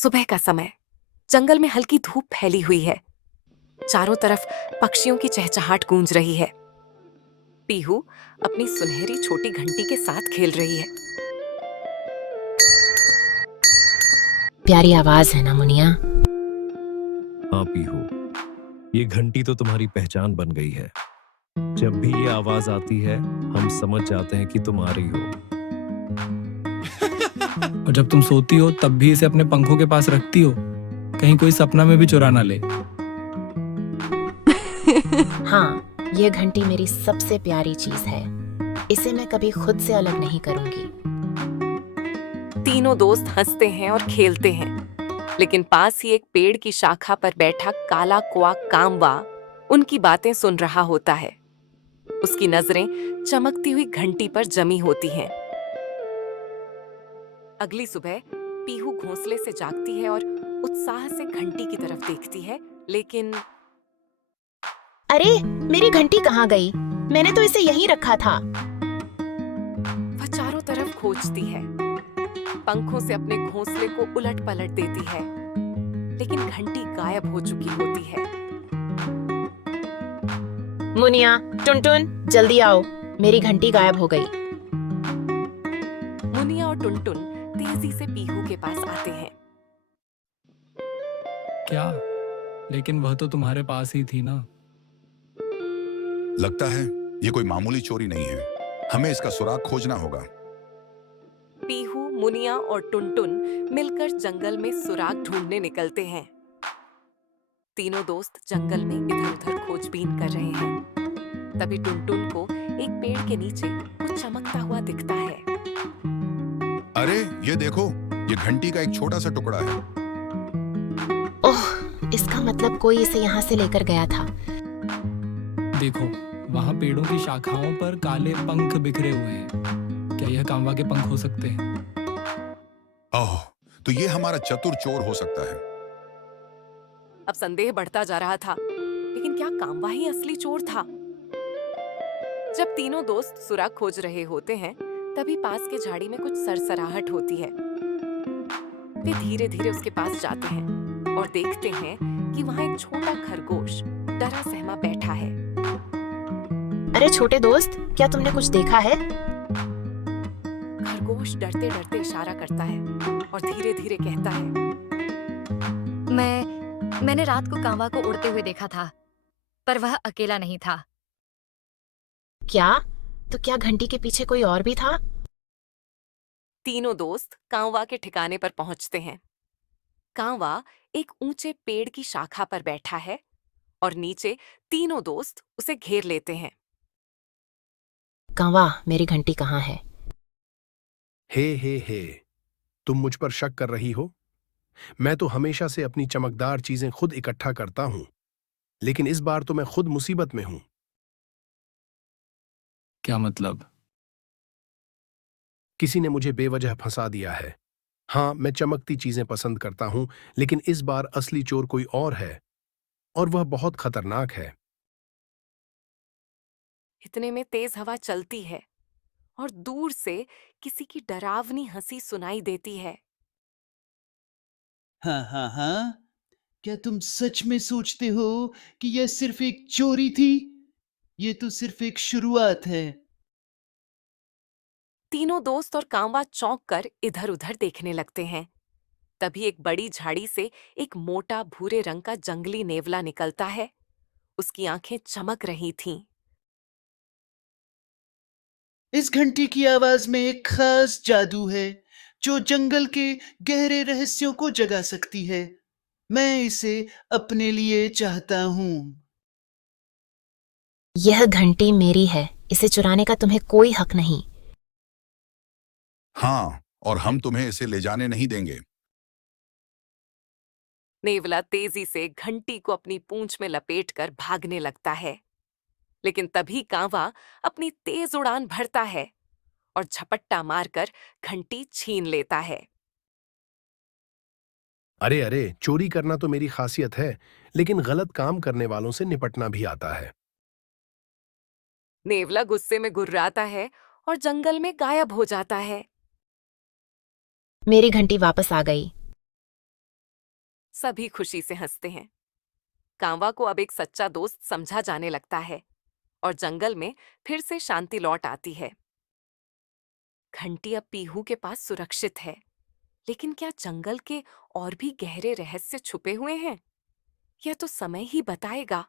सुबह का समय। जंगल में हल्की धूप फैली हुई है। चारों तरफ पक्षियों की चहचहाट गूंज रही है। पीहू अपनी सुनहरी छोटी घंटी के साथ खेल रही है। प्यारी आवाज है ना मुनिया। हाँ पीहू, ये घंटी तो तुम्हारी पहचान बन गई है। जब भी ये आवाज आती है हम समझ जाते हैं कि तुम आ रही हो। और जब तुम सोती हो तब भी इसे अपने पंखों के पास रखती हो, कहीं कोई सपना में भी चुरा ना ले। हाँ, ये घंटी मेरी सबसे प्यारी चीज है। इसे मैं कभी खुद से अलग नहीं करूंगी। तीनों दोस्त हंसते हैं और खेलते हैं, लेकिन पास ही एक पेड़ की शाखा पर बैठा काला कुआ कामवा उनकी बातें सुन रहा होता है। उसकी नजरें चमकती हुई घंटी पर जमी होती हैं। अगली सुबह पीहू घोंसले से जागती है और उत्साह से घंटी की तरफ देखती है, लेकिन अरे, मेरी घंटी कहाँ गई? मैंने तो इसे यहीं रखा था। वह चारों तरफ खोजती है। पंखों से अपने घोंसले को उलट पलट देती है, लेकिन घंटी गायब हो चुकी होती है। मुनिया, टुनटुन, जल्दी आओ, मेरी घंटी गायब हो गई। मुनिया और टुनटुन तेजी से पीहू के पास आते हैं। क्या? लेकिन वह तो तुम्हारे पास ही थी ना। लगता है ये कोई मामूली चोरी नहीं है। हमें इसका सुराग खोजना होगा। पीहू, मुनिया और टुनटुन मिलकर जंगल में सुराग ढूंढने निकलते हैं। तीनों दोस्त जंगल में इधर-उधर खोजबीन कर रहे हैं। तभी टुनटुन को एक पेड़ के नीचे कुछ चमकता हुआ दिखता है। अरे ये देखो, ये घंटी का एक छोटा सा टुकड़ा है। ओह, इसका मतलब कोई इसे यहाँ से लेकर गया था। देखो, वहाँ पेड़ों की शाखाओं पर काले पंख बिखरे हुए हैं। क्या यह कामवा के पंख हो सकते हैं? ओह, तो ये हमारा चतुर चोर हो सकता है। अब संदेह बढ़ता जा रहा था, लेकिन क्या कामवा ही असली चोर था? जब तीनों दोस्त सुराग खोज रहे होते हैं, तभी पास के झाड़ी में कुछ सरसराहट होती है। वे धीरे-धीरे उसके पास जाते हैं और देखते हैं कि वहाँ एक छोटा खरगोश डरा सहमा बैठा है। अरे छोटे दोस्त, क्या तुमने कुछ देखा है? खरगोश डरते-डरते इशारा करता है और धीरे-धीरे कहता है, मैंने रात को कांवा को उड़ते हुए देखा था, पर वह अकेला नहीं था। क्या? तो क्या घंटी के पीछे कोई और भी था? तीनों दोस्त कांवा के ठिकाने पर पहुंचते हैं। कांवा एक ऊंचे पेड़ की शाखा पर बैठा है और नीचे तीनों दोस्त उसे घेर लेते हैं। कांवा, मेरी घंटी कहाँ है? हे, तुम मुझ पर शक कर रही हो? मैं तो हमेशा से अपनी चमकदार चीजें खुद इकट्ठा करता हूं, लेकिन इस बार तो मैं खुद मुसीबत में हूं। क्या मतलब? किसी ने मुझे बेवजह फंसा दिया है। हाँ, मैं चमकती चीजें पसंद करता हूं, लेकिन इस बार असली चोर कोई और है, और वह बहुत खतरनाक है। इतने में तेज हवा चलती है और दूर से किसी की डरावनी हंसी सुनाई देती है। हाँ हाँ हाँ, क्या तुम सच में सोचते हो कि यह सिर्फ एक चोरी थी? ये तो सिर्फ एक शुरुआत है। तीनों दोस्त और कांवा चौंक कर इधर-उधर देखने लगते हैं। तभी एक बड़ी झाड़ी से एक मोटा भूरे रंग का जंगली नेवला निकलता है। उसकी आंखें चमक रही थीं। इस घंटी की आवाज में एक खास जादू है, जो जंगल के गहरे रहस्यों को जगा सकती है। मैं इसे अपने लिए चाहता हूँ। यह घंटी मेरी है। इसे चुराने का तुम्हें कोई हक नहीं। हाँ, और हम तुम्हें इसे ले जाने नहीं देंगे। नेवला तेजी से घंटी को अपनी पूंछ में लपेटकर भागने लगता है, लेकिन तभी कांवा अपनी तेज उड़ान भरता है और झपट्टा मारकर घंटी छीन लेता है। अरे, चोरी करना तो मेरी खासियत है, लेकिन गलत काम करने वालों से निपटना भी आता है। नेवला गुस्से में गुर्राता है और जंगल में गायब हो जाता है। मेरी घंटी वापस आ गई। सभी खुशी से हंसते हैं। कांवा को अब एक सच्चा दोस्त समझा जाने लगता है और जंगल में फिर से शांति लौट आती है। घंटी अब पीहू के पास सुरक्षित है, लेकिन क्या जंगल के और भी गहरे रहस्य छुपे हुए हैं? यह तो समय ही बताएगा।